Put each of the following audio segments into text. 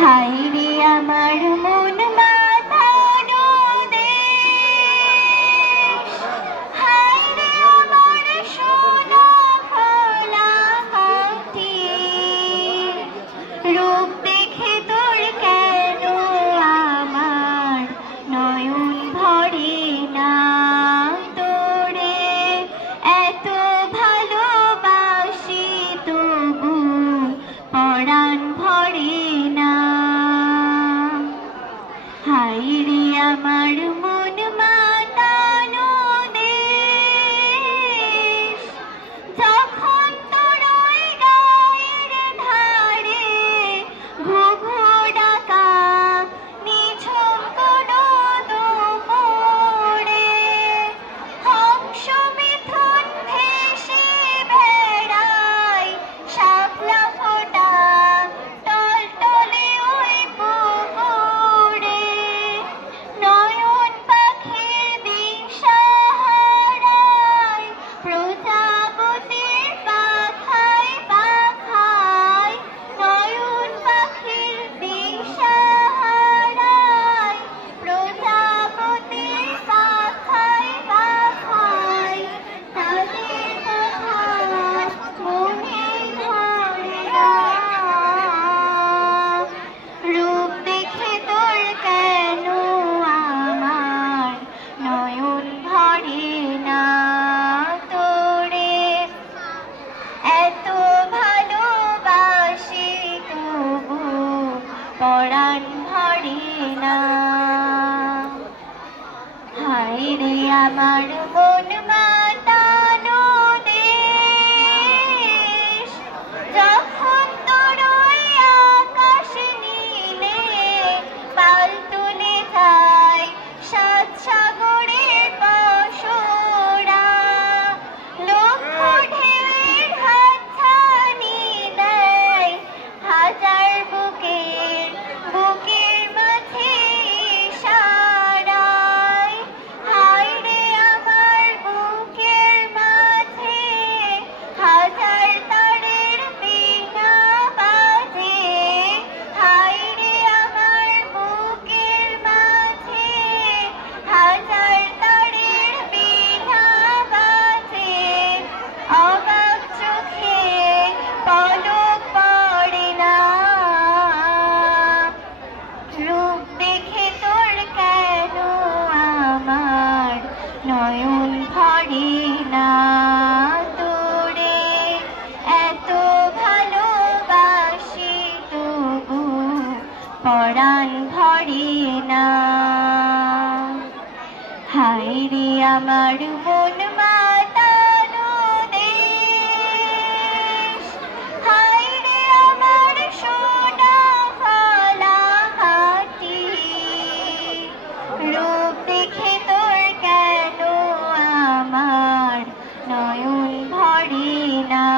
High রে আমার মন মাতানো দেশ, হাই রে আমার সোনা ফোলা কাঠি, রূপ দেখে তোর কেন আমার নয়ন ভরে না, তোরে এত ভালোবাসি তবু পরাণ ভরে না। হাই রে আমার মন মাতানো দেশ, যখন তোর ওই গায়ের ধারে ঘুঘু ডাকা নিঝুম কোনো দুপুরে, হংস মিথুন ভেসে বেড়ায় শাপলা ফোটা টলটলে ওই পুকুরে, নয়ন পাখির দিশা হারায় প্রজাপতির পাখায় পাখায়, নয়ন পাখির দিশা হারায় প্রজাপতির পাখায় পাখায়, তাদের কথা মনে ধরে না, রূপ দেখে তোর কেন আমার নয়ন ভরে না, তোরে এত ভালোবাসি তবু পরাণ ভরে না। হাই রে আমার মন মাতানো দেশ, যখন তোর ওই আকাশ নীলে পাল তুলে যায় সাত সাগরের পশরা, লক্ষ ঢেউয়ের হাতছানি দেয় হাজার বুকের মাঝে ইশারায়, হাই রে আমার বুকের মাঝে হাজার তারের বীণা বাজে, হাই রে আমার বুকের মাঝে হাজার তারের বীণা বাজে, অবাক চোখে পলক পড়ে না, রূপ দেখে তোর কেন আমার নয়ন ভরে না, তোরে এত ভালোবাসি তবু পরাণ ভরে না। হাই রে আমার মন মাতানো দেশ, হাই রে আমার সোনা ফলা কাঠি, রূপ দেখে তোর কেন আমার নয়ন ভরে না,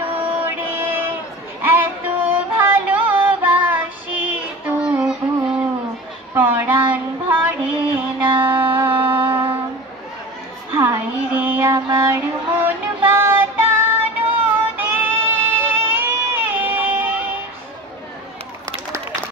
তোরে এত ভালোবাসি তবু পরাণ ভরে না। হাই রে আমার